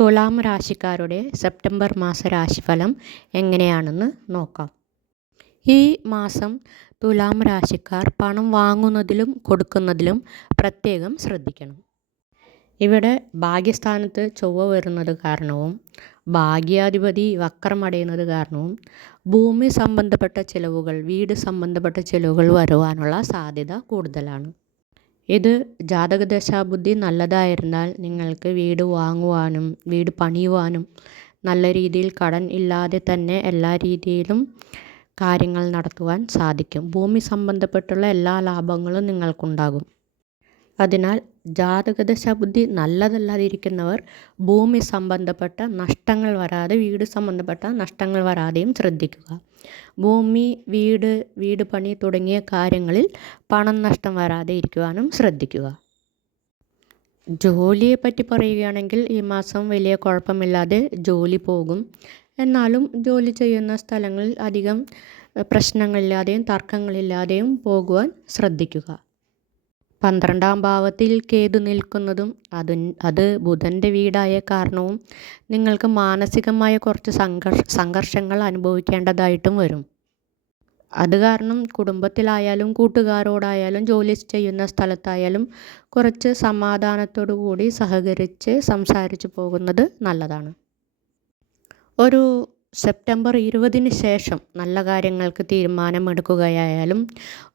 തുലാം രാശിക്കാരുടെ September മാസ രാശിഫലം എങ്ങനെയാണെന്ന് നോക്കാം. ഈ മാസം തുലാം രാശിക്കാർ പണം വാങ്ങുന്നതിലും കൊടുക്കുന്നതിലും പ്രത്യേകം ശ്രദ്ധിക്കണം. ഇവിടെ ഭാഗ്യസ്ഥാനത്ത് ചൊവ്വ വരുന്നത് കാരണവും ഭാഗ്യാധിപതി വക്രമടയുന്നത് കാരണവും ഭൂമി സംബന്ധപ്പെട്ട ചിലവുകൾ വീട് സംബന്ധപ്പെട്ട ചിലവുകൾ വരുവാനുള്ള സാധ്യത കൂടുതലാണ്. ഇത് ജാതകദശാബുദ്ധി നല്ലതായിരുന്നാൽ നിങ്ങൾക്ക് വീട് വാങ്ങുവാനും വീട് പണിയുവാനും നല്ല രീതിയിൽ കടൻ ഇല്ലാതെ തന്നെ എല്ലാ രീതിയിലും കാര്യങ്ങൾ നടത്തുവാൻ സാധിക്കും. ഭൂമി സംബന്ധപ്പെട്ടുള്ള എല്ലാ ലാഭങ്ങളും നിങ്ങൾക്കുണ്ടാകും. അതിനാൽ ജാതകദശ ബുദ്ധി നല്ലതല്ലാതിരിക്കുന്നവർ ഭൂമി സംബന്ധപ്പെട്ട നഷ്ടങ്ങൾ വരാതെ വീട് സംബന്ധപ്പെട്ട നഷ്ടങ്ങൾ വരാതെയും ശ്രദ്ധിക്കുക. ഭൂമി വീട് വീട് പണി തുടങ്ങിയ കാര്യങ്ങളിൽ പണം നഷ്ടം വരാതെ ഇരിക്കുവാനും ശ്രദ്ധിക്കുക. ജോലിയെ പറ്റി പറയുകയാണെങ്കിൽ ഈ മാസം വലിയ കുഴപ്പമില്ലാതെ ജോലി പോകും. എന്നാലും ജോലി ചെയ്യുന്ന സ്ഥലങ്ങളിൽ അധികം പ്രശ്നങ്ങളില്ലാതെയും തർക്കങ്ങളില്ലാതെയും പോകുവാൻ ശ്രദ്ധിക്കുക. പന്ത്രണ്ടാം ഭാവത്തിൽ കേതു നിൽക്കുന്നതും അത് അത് ബുധന്റെ വീടായ കാരണവും നിങ്ങൾക്ക് മാനസികമായ കുറച്ച് സംഘർഷ സംഘർഷങ്ങൾ അനുഭവിക്കേണ്ടതായിട്ടും വരും. അത് കാരണം കുടുംബത്തിലായാലും കൂട്ടുകാരോടായാലും ജോലി ചെയ്യുന്ന സ്ഥലത്തായാലും കുറച്ച് സമാധാനത്തോടു കൂടി സഹകരിച്ച് സംസാരിച്ച് പോകുന്നത് നല്ലതാണ്. ഒരു സെപ്റ്റംബർ ഇരുപതിന് ശേഷം നല്ല കാര്യങ്ങൾക്ക് തീരുമാനമെടുക്കുകയായാലും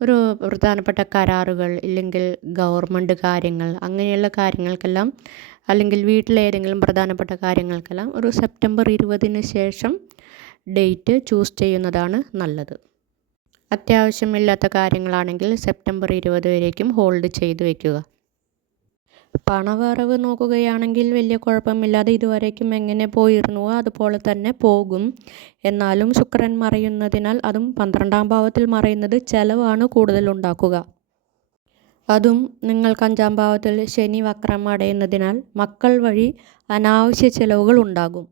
ഒരു പ്രധാനപ്പെട്ട കരാറുകൾ ഇല്ലെങ്കിൽ ഗവൺമെന്റ് കാര്യങ്ങൾ അങ്ങനെയുള്ള കാര്യങ്ങൾക്കെല്ലാം അല്ലെങ്കിൽ വീട്ടിലെ ഏതെങ്കിലും പ്രധാനപ്പെട്ട കാര്യങ്ങൾക്കെല്ലാം ഒരു സെപ്റ്റംബർ ഇരുപതിന് ശേഷം ഡേറ്റ് ചൂസ് ചെയ്യുന്നതാണ് നല്ലത്. അത്യാവശ്യമില്ലാത്ത കാര്യങ്ങളാണെങ്കിൽ സെപ്റ്റംബർ ഇരുപത് വരേക്കും ഹോൾഡ് ചെയ്ത് വയ്ക്കുക പണവരവ് നോക്കുകയാണെങ്കിൽ വലിയ കുഴപ്പമില്ലാതെ ഇതുവരേക്കും എങ്ങനെ പോയിരുന്നുവോ അതുപോലെ തന്നെ പോകും. എന്നാലും ശുക്രൻ മറയുന്നതിനാൽ അതും പന്ത്രണ്ടാം ഭാവത്തിൽ മറയുന്നത് ചെലവാണ് കൂടുതൽ ഉണ്ടാക്കുക. അതും നിങ്ങൾക്ക് അഞ്ചാം ഭാവത്തിൽ ശനി വക്രം അടയുന്നതിനാൽ മക്കൾ വഴി അനാവശ്യ ചെലവുകൾ ഉണ്ടാകും.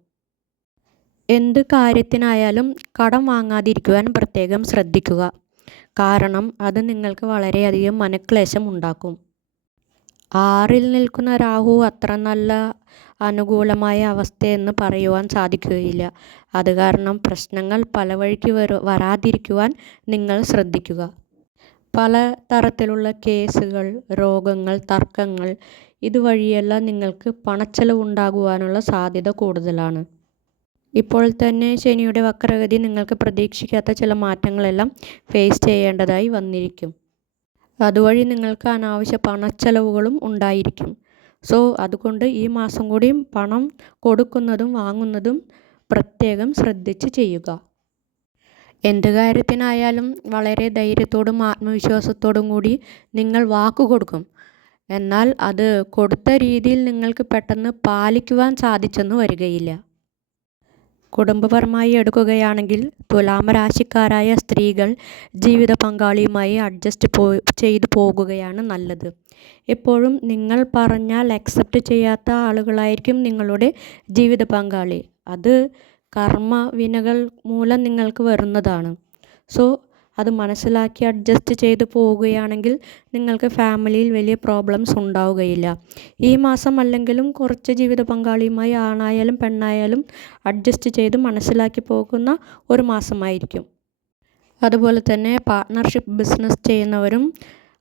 എന്ത് കാര്യത്തിനായാലും കടം വാങ്ങാതിരിക്കുവാൻ പ്രത്യേകം ശ്രദ്ധിക്കുക. കാരണം അത് നിങ്ങൾക്ക് വളരെയധികം മനക്ലേശം ഉണ്ടാക്കും. ആറിൽ നിൽക്കുന്ന രാഹു അത്ര നല്ല അനുകൂലമായ അവസ്ഥയെന്ന് പറയുവാൻ സാധിക്കുകയില്ല. അത് കാരണം പ്രശ്നങ്ങൾ പല വഴിക്ക് വരു വരാതിരിക്കുവാൻ നിങ്ങൾ ശ്രദ്ധിക്കുക. പല തരത്തിലുള്ള കേസുകൾ രോഗങ്ങൾ തർക്കങ്ങൾ ഇതുവഴിയെല്ലാം നിങ്ങൾക്ക് പണച്ചെലവ് ഉണ്ടാകുവാനുള്ള സാധ്യത കൂടുതലാണ്. ഇപ്പോൾ തന്നെ ശനിയുടെ വക്രഗതി നിങ്ങൾക്ക് പ്രതീക്ഷിക്കാത്ത ചില മാറ്റങ്ങളെല്ലാം ഫേസ് ചെയ്യേണ്ടതായി വന്നിരിക്കും. അതുവഴി നിങ്ങൾക്ക് അനാവശ്യ പണച്ചെലവുകളും ഉണ്ടായിരിക്കും. സോ അതുകൊണ്ട് ഈ മാസം കൂടിയും പണം കൊടുക്കുന്നതും വാങ്ങുന്നതും പ്രത്യേകം ശ്രദ്ധിച്ച് ചെയ്യുക. എന്ത് കാര്യത്തിനായാലും വളരെ ധൈര്യത്തോടും ആത്മവിശ്വാസത്തോടും കൂടി നിങ്ങൾ വാക്ക് കൊടുക്കും. എന്നാൽ അത് കൊടുത്ത രീതിയിൽ നിങ്ങൾക്ക് പെട്ടെന്ന് പാലിക്കുവാൻ സാധിച്ചെന്ന് വരികയില്ല. കുടുംബപരമായി എടുക്കുകയാണെങ്കിൽ തുലാമരാശിക്കാരായ സ്ത്രീകൾ ജീവിത പങ്കാളിയുമായി അഡ്ജസ്റ്റ് പോ ചെയ്തു പോകുകയാണ് നല്ലത്. എപ്പോഴും നിങ്ങൾ പറഞ്ഞാൽ അക്സെപ്റ്റ് ചെയ്യാത്ത ആളുകളായിരിക്കും നിങ്ങളുടെ ജീവിത പങ്കാളി. അത് കർമ്മ വിനകൾ മൂലം നിങ്ങൾക്ക് വരുന്നതാണ്. സോ അത് മനസ്സിലാക്കി അഡ്ജസ്റ്റ് ചെയ്ത് പോവുകയാണെങ്കിൽ നിങ്ങൾക്ക് ഫാമിലിയിൽ വലിയ പ്രോബ്ലംസ് ഉണ്ടാവുകയില്ല. ഈ മാസം അല്ലെങ്കിലും കുറച്ച് ജീവിത പങ്കാളിയുമായി ആണായാലും പെണ്ണായാലും അഡ്ജസ്റ്റ് ചെയ്ത് മനസ്സിലാക്കി പോകുന്ന ഒരു മാസമായിരിക്കും. അതുപോലെ തന്നെ പാർട്ട്ണർഷിപ്പ് ബിസിനസ് ചെയ്യുന്നവരും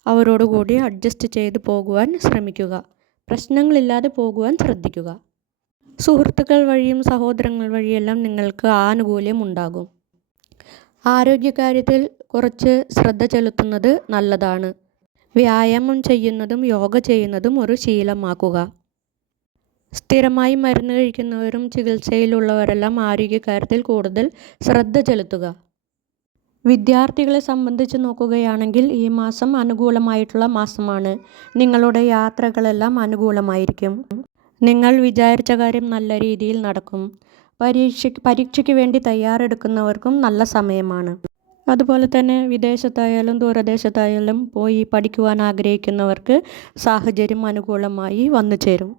അവരോടുകൂടി അഡ്ജസ്റ്റ് ചെയ്ത് പോകുവാൻ ശ്രമിക്കുക. പ്രശ്നങ്ങളില്ലാതെ പോകുവാൻ ശ്രദ്ധിക്കുക. സുഹൃത്തുക്കൾ വഴിയും സഹോദരങ്ങൾ വഴിയെല്ലാം നിങ്ങൾക്ക് ആനുകൂല്യം ഉണ്ടാകും. ആരോഗ്യകാര്യത്തിൽ കുറച്ച് ശ്രദ്ധ ചെലുത്തുന്നത് നല്ലതാണ്. വ്യായാമം ചെയ്യുന്നതും യോഗ ചെയ്യുന്നതും ഒരു ശീലമാക്കുക. സ്ഥിരമായി മരുന്ന് കഴിക്കുന്നവരും ചികിത്സയിലുള്ളവരെല്ലാം ആരോഗ്യകാര്യത്തിൽ കൂടുതൽ ശ്രദ്ധ ചെലുത്തുക. വിദ്യാർത്ഥികളെ സംബന്ധിച്ച് നോക്കുകയാണെങ്കിൽ ഈ മാസം അനുകൂലമായിട്ടുള്ള മാസമാണ്. നിങ്ങളുടെ യാത്രകളെല്ലാം അനുകൂലമായിരിക്കും. നിങ്ങൾ വിചാരിച്ച കാര്യം നല്ല രീതിയിൽ നടക്കും. പരീക്ഷ പരീക്ഷയ്ക്ക് വേണ്ടി തയ്യാറെടുക്കുന്നവർക്കും നല്ല സമയമാണ്. അതുപോലെ തന്നെ വിദേശത്തായാലും ദൂരദേശത്തായാലും പോയി പഠിക്കുവാൻ ആഗ്രഹിക്കുന്നവർക്ക് സാഹചര്യം അനുകൂലമായി വന്നു ചേരും.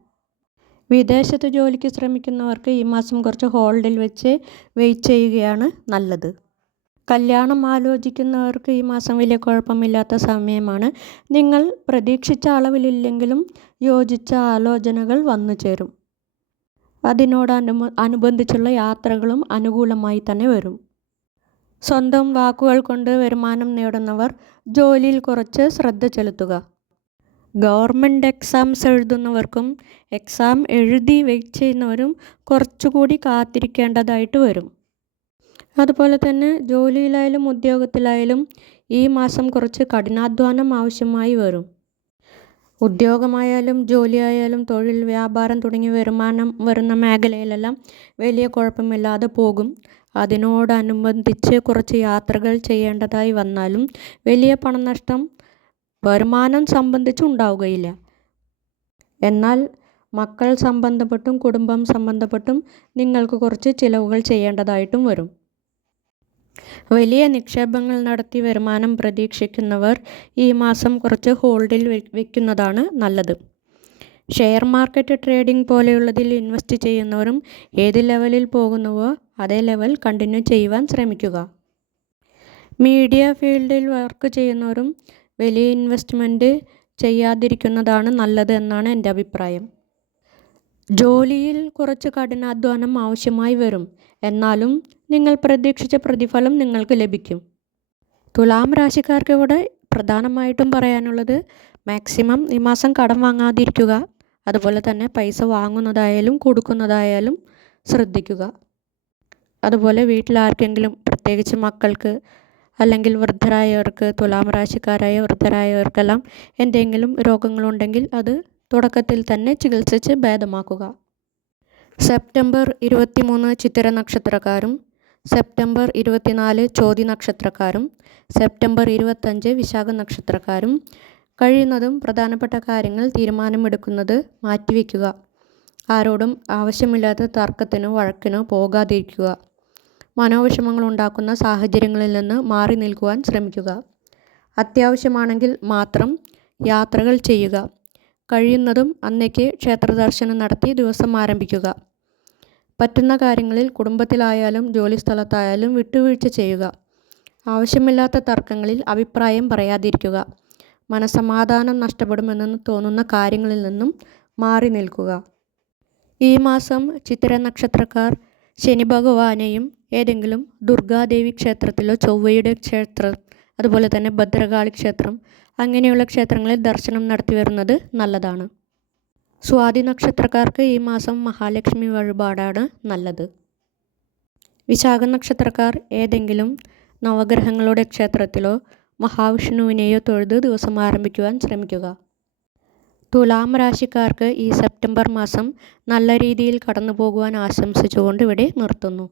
വിദേശത്ത് ജോലിക്ക് ശ്രമിക്കുന്നവർക്ക് ഈ മാസം കുറച്ച് ഹോൾഡിൽ വെച്ച് വെയിറ്റ് ചെയ്യുകയാണ് നല്ലത്. കല്യാണം ആലോചിക്കുന്നവർക്ക് ഈ മാസം വലിയ കുഴപ്പമില്ലാത്ത സമയമാണ്. നിങ്ങൾ പ്രതീക്ഷിച്ച അളവിലില്ലെങ്കിലും യോജിച്ച ആലോചനകൾ വന്നു ചേരും. അതിനോടനുബ അനുബന്ധിച്ചുള്ള യാത്രകളും അനുകൂലമായി തന്നെ വരും. സ്വന്തം വാക്കുകൾ കൊണ്ട് വരുമാനം നേടുന്നവർ ജോലിയിൽ കുറച്ച് ശ്രദ്ധ ചെലുത്തുക. ഗവൺമെന്റ് എക്സാംസ് എഴുതുന്നവർക്കും എക്സാം എഴുതി വെയിറ്റ് ചെയ്യുന്നവരും കുറച്ചുകൂടി കാത്തിരിക്കേണ്ടതായിട്ട് വരും. അതുപോലെ തന്നെ ജോലിയിലായാലും ഉദ്യോഗത്തിലായാലും ഈ മാസം കുറച്ച് കഠിനാധ്വാനം ആവശ്യമായി വരും. ഉദ്യോഗമായാലും ജോലിയായാലും തൊഴിൽ വ്യാപാരം തുടങ്ങി വരുമാനം വരുന്ന മേഖലയിലെല്ലാം വലിയ കുഴപ്പമില്ലാതെ പോകും. അതിനോടനുബന്ധിച്ച് കുറച്ച് യാത്രകൾ ചെയ്യേണ്ടതായി വന്നാലും വലിയ പണനഷ്ടം വരുമാനം സംബന്ധിച്ച് ഉണ്ടാവുകയില്ല. എന്നാൽ മക്കൾ സംബന്ധപ്പെട്ടും കുടുംബം സംബന്ധപ്പെട്ടും നിങ്ങൾക്ക് കുറച്ച് ചിലവുകൾ ചെയ്യേണ്ടതായിട്ടും വരും. വലിയ നിക്ഷേപങ്ങൾ നടത്തി വരുമാനം പ്രതീക്ഷിക്കുന്നവർ ഈ മാസം കുറച്ച് ഹോൾഡിൽ വെക്കുന്നതാണ് നല്ലത്. ഷെയർ മാർക്കറ്റ് ട്രേഡിംഗ് പോലെയുള്ളതിൽ ഇൻവെസ്റ്റ് ചെയ്യുന്നവരും ഏത് ലെവലിൽ പോകുന്നുവോ അതേ ലെവൽ കണ്ടിന്യൂ ചെയ്യുവാൻ ശ്രമിക്കുക. മീഡിയ ഫീൽഡിൽ വർക്ക് ചെയ്യുന്നവരും വലിയ ഇൻവെസ്റ്റ്മെന്റ് ചെയ്യാതിരിക്കുന്നതാണ് നല്ലത് എന്നാണ് എന്റെ അഭിപ്രായം. ജോലിയിൽ കുറച്ച് കഠിനാധ്വാനം ആവശ്യമായി വരും. എന്നാലും നിങ്ങൾ പ്രതീക്ഷിച്ച പ്രതിഫലം നിങ്ങൾക്ക് ലഭിക്കും. തുലാം രാശിക്കാർക്ക് ഇവിടെ പ്രധാനമായിട്ടും പറയാനുള്ളത് മാക്സിമം ഈ മാസം കടം വാങ്ങാതിരിക്കുക അതുപോലെ തന്നെ പൈസ വാങ്ങുന്നതായാലും കൊടുക്കുന്നതായാലും ശ്രദ്ധിക്കുക. അതുപോലെ വീട്ടിലാർക്കെങ്കിലും പ്രത്യേകിച്ച് മക്കൾക്ക് അല്ലെങ്കിൽ വൃദ്ധരായവർക്ക് തുലാം രാശിക്കാരായ വൃദ്ധരായവർക്കെല്ലാം എന്തെങ്കിലും രോഗങ്ങളുണ്ടെങ്കിൽ അത് തുടക്കത്തിൽ തന്നെ ചികിത്സിച്ച് ഭേദമാക്കുക. സെപ്റ്റംബർ ഇരുപത്തിമൂന്ന് ചിത്തിര നക്ഷത്രക്കാരും സെപ്റ്റംബർ ഇരുപത്തിനാല് ചോതി നക്ഷത്രക്കാരും സെപ്റ്റംബർ ഇരുപത്തഞ്ച് വിശാഖ നക്ഷത്രക്കാരും കഴിയുന്നതും പ്രധാനപ്പെട്ട കാര്യങ്ങൾ തീരുമാനമെടുക്കുന്നത് മാറ്റിവെക്കുക. ആരോടും ആവശ്യമില്ലാത്ത തർക്കത്തിനോ വഴക്കിനോ പോകാതിരിക്കുക. മനോവിഷമങ്ങൾ ഉണ്ടാക്കുന്ന സാഹചര്യങ്ങളിൽ നിന്ന് മാറി നിൽക്കുവാൻ ശ്രമിക്കുക. അത്യാവശ്യമാണെങ്കിൽ മാത്രം യാത്രകൾ ചെയ്യുക. കഴിയുന്നതും അന്നേക്ക് ക്ഷേത്രദർശനം നടത്തി ദിവസം ആരംഭിക്കുക. പറ്റുന്ന കാര്യങ്ങളിൽ കുടുംബത്തിലായാലും ജോലി സ്ഥലത്തായാലും വിട്ടുവീഴ്ച ചെയ്യുക. ആവശ്യമില്ലാത്ത തർക്കങ്ങളിൽ അഭിപ്രായം പറയാതിരിക്കുക. മനസമാധാനം നഷ്ടപ്പെടുമെന്ന് തോന്നുന്ന കാര്യങ്ങളിൽ നിന്നും മാറി നിൽക്കുക. ഈ മാസം ചിത്തിര നക്ഷത്രക്കാർ ശനി ഭഗവാനെയും ഏതെങ്കിലും ദുർഗാദേവി ക്ഷേത്രത്തിലോ ചൊവ്വയുടെ ക്ഷേത്രം അതുപോലെ തന്നെ ഭദ്രകാളി ക്ഷേത്രം അങ്ങനെയുള്ള ക്ഷേത്രങ്ങളിൽ ദർശനം നടത്തി വരുന്നത് നല്ലതാണ്. സ്വാതി നക്ഷത്രക്കാർക്ക് ഈ മാസം മഹാലക്ഷ്മി വഴിപാടാണ് നല്ലത്. വിശാഖ നക്ഷത്രക്കാർ ഏതെങ്കിലും നവഗ്രഹങ്ങളുടെ ക്ഷേത്രത്തിലോ മഹാവിഷ്ണുവിനെയോ തൊഴുത് ദിവസം ആരംഭിക്കുവാൻ ശ്രമിക്കുക. തുലാം രാശിക്കാർക്ക് ഈ സെപ്റ്റംബർ മാസം നല്ല രീതിയിൽ കടന്നു പോകുവാൻ ആശംസിച്ചുകൊണ്ട് ഇവിടെ നിർത്തുന്നു.